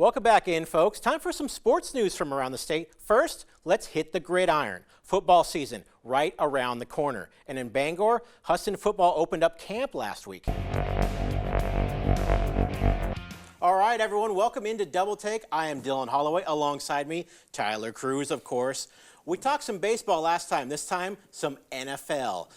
Welcome back in, folks. Time for some sports news from around the state. First, let's hit the gridiron. Football season right around the corner. And in Bangor, Huston football opened up camp last week. All right, everyone, welcome into Double Take. I am Dillon Holloway. Alongside me, Tyler Cruz, of course. We talked some baseball last time. This time, some NFL.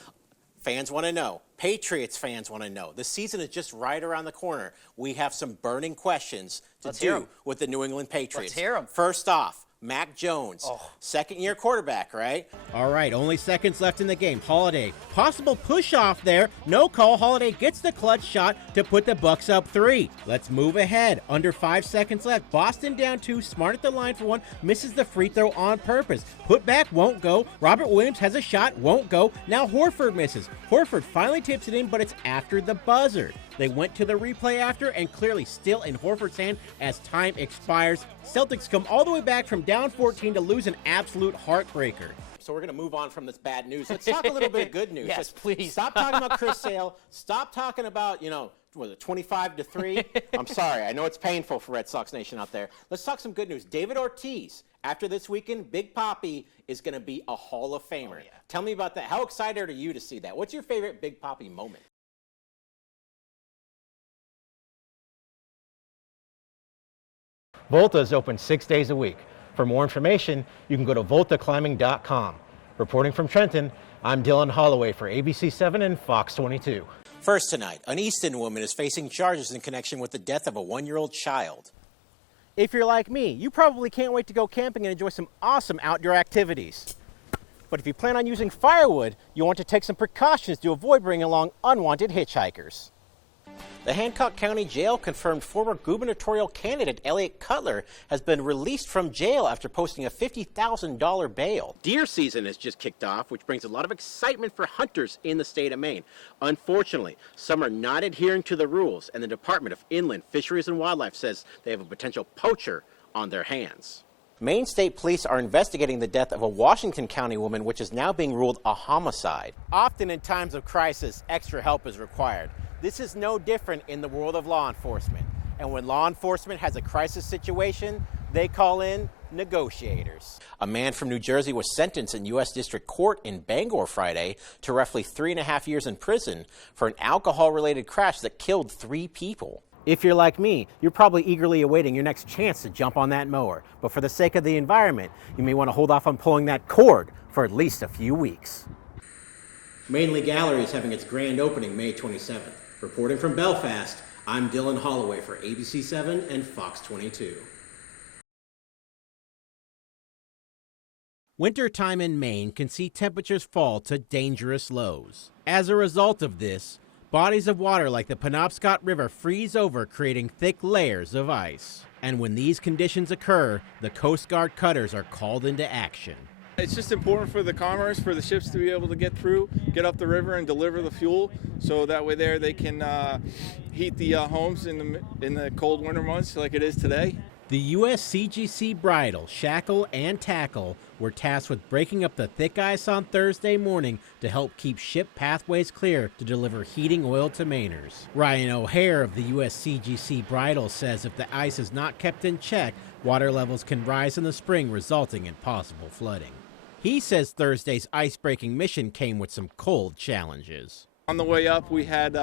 Fans want to know. Patriots fans want to know. The season is just right around the corner. We have some burning questions to do with the New England Patriots. Let's hear them. First off, Mac Jones, second-year quarterback, right? All right, only seconds left in the game. Holiday, possible push-off there. No call. Holiday gets the clutch shot to put the Bucs up 3. Let's move ahead. Under 5 seconds left. Boston down 2. Smart at the line for 1. Misses the free throw on purpose. Put back, won't go. Robert Williams has a shot, won't go. Now Horford misses. Horford finally tips it in, but it's after the buzzer. They went to the replay after, and clearly still in Horford's hand as time expires. Celtics come all the way back from down 14 to lose an absolute heartbreaker. So we're going to move on from this bad news. Let's talk a little bit of good news. Yes, please. Stop talking about Chris Sale. Stop talking about, was it 25-3? I'm sorry. I know it's painful for Red Sox Nation out there. Let's talk some good news. David Ortiz, after this weekend, Big Papi is going to be a Hall of Famer. Oh, yeah. Tell me about that. How excited are you to see that? What's your favorite Big Papi moment? Volta is open 6 days a week. For more information, you can go to voltaclimbing.com. Reporting from Trenton, I'm Dillon Holloway for ABC 7 and Fox 22. First tonight, an Easton woman is facing charges in connection with the death of a 1-year-old child. If you're like me, you probably can't wait to go camping and enjoy some awesome outdoor activities. But if you plan on using firewood, you'll want to take some precautions to avoid bringing along unwanted hitchhikers. The Hancock County Jail confirmed former gubernatorial candidate Elliot Cutler has been released from jail after posting a $50,000 bail. Deer season has just kicked off, which brings a lot of excitement for hunters in the state of Maine. Unfortunately, some are not adhering to the rules, and the Department of Inland Fisheries and Wildlife says they have a potential poacher on their hands. Maine State Police are investigating the death of a Washington County woman, which is now being ruled a homicide. Often in times of crisis, extra help is required. This is no different in the world of law enforcement. And when law enforcement has a crisis situation, they call in negotiators. A man from New Jersey was sentenced in U.S. District Court in Bangor Friday to roughly 3.5 years in prison for an alcohol-related crash that killed 3 people. If you're like me, you're probably eagerly awaiting your next chance to jump on that mower. But for the sake of the environment, you may want to hold off on pulling that cord for at least a few weeks. Mainly Gallery is having its grand opening May 27th. Reporting from Belfast, I'm Dillon Holloway for ABC 7 and Fox 22. Wintertime in Maine can see temperatures fall to dangerous lows. As a result of this, bodies of water like the Penobscot River freeze over, creating thick layers of ice. And when these conditions occur, the Coast Guard cutters are called into action. It's just important for the commerce, for the ships to be able to get through, get up the river and deliver the fuel, so that way there they can heat the homes in the cold winter months like it is today. The USCGC Bridle, Shackle, and Tackle were tasked with breaking up the thick ice on Thursday morning to help keep ship pathways clear to deliver heating oil to Mainers. Ryan O'Hare of the USCGC Bridle says if the ice is not kept in check, water levels can rise in the spring, resulting in possible flooding. He says Thursday's ice-breaking mission came with some cold challenges. On the way up, we had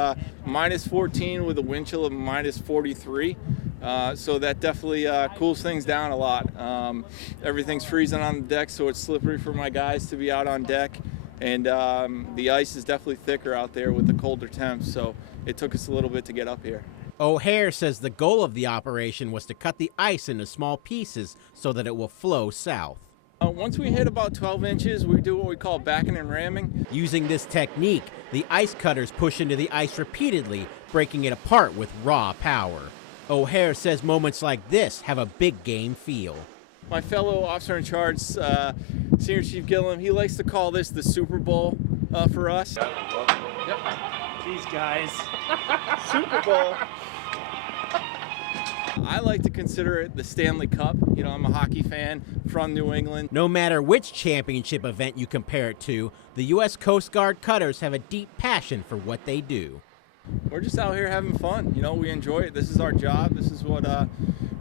minus 14 with a wind chill of minus 43. So that definitely cools things down a lot. Everything's freezing on the deck, so it's slippery for my guys to be out on deck. And the ice is definitely thicker out there with the colder temps, so it took us a little bit to get up here. O'Hare says the goal of the operation was to cut the ice into small pieces so that it will flow south. Once we hit about 12 inches, we do what we call backing and ramming. Using this technique, the ice cutters push into the ice repeatedly, breaking it apart with raw power. O'Hare says moments like this have a big game feel. My fellow officer in charge, Senior Chief Gillum, he likes to call this the Super Bowl for us. Yep. These guys. Super Bowl. I like to consider it the Stanley Cup. You know, I'm a hockey fan from New England. No matter which championship event you compare it to, the U.S. Coast Guard cutters have a deep passion for what they do. We're just out here having fun. You know, we enjoy it. This is our job. This is what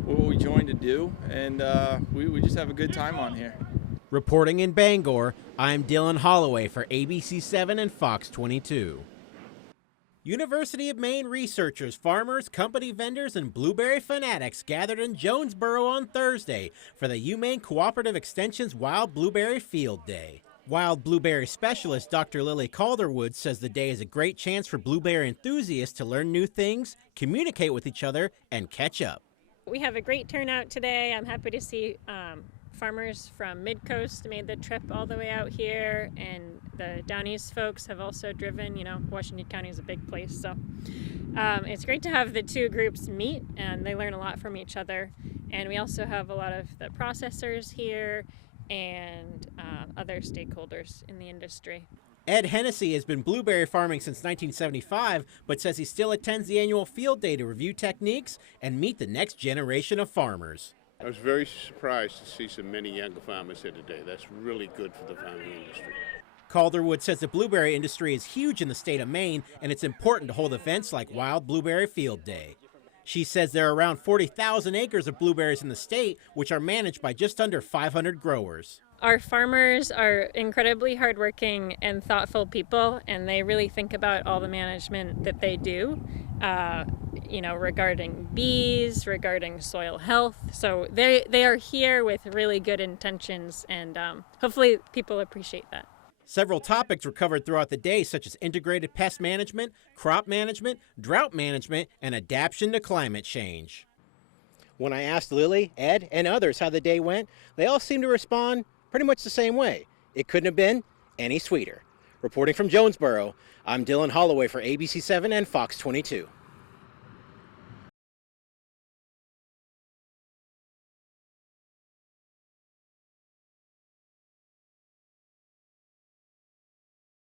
what we joined to do, and we just have a good time on here. Reporting in Bangor, I'm Dillon Holloway for ABC7 and Fox 22. University of Maine researchers, farmers, company vendors, and blueberry fanatics gathered in Jonesboro on Thursday for the UMaine Cooperative Extension's Wild Blueberry Field Day. Wild blueberry specialist Dr. Lily Calderwood says the day is a great chance for blueberry enthusiasts to learn new things, communicate with each other, and catch up. We have a great turnout today. I'm happy to see farmers from Mid-Coast made the trip all the way out here, and the Down East folks have also driven. You know, Washington County is a big place, so it's great to have the two groups meet, and they learn a lot from each other. And we also have a lot of the processors here and other stakeholders in the industry. Ed Hennessy has been blueberry farming since 1975, but says he still attends the annual field day to review techniques and meet the next generation of farmers. I was very surprised to see so many younger farmers here today. That's really good for the farming industry. Calderwood says the blueberry industry is huge in the state of Maine, and it's important to hold events like Wild Blueberry Field Day. She says there are around 40,000 acres of blueberries in the state, which are managed by just under 500 growers. Our farmers are incredibly hardworking and thoughtful people, and they really think about all the management that they do, regarding bees, regarding soil health. So they are here with really good intentions, and hopefully people appreciate that. Several topics were covered throughout the day, such as integrated pest management, crop management, drought management, and adaptation to climate change. When I asked Lily, Ed, and others how the day went, they all seemed to respond pretty much the same way. It couldn't have been any sweeter. Reporting from Jonesboro, I'm Dillon Holloway for ABC7 and Fox 22.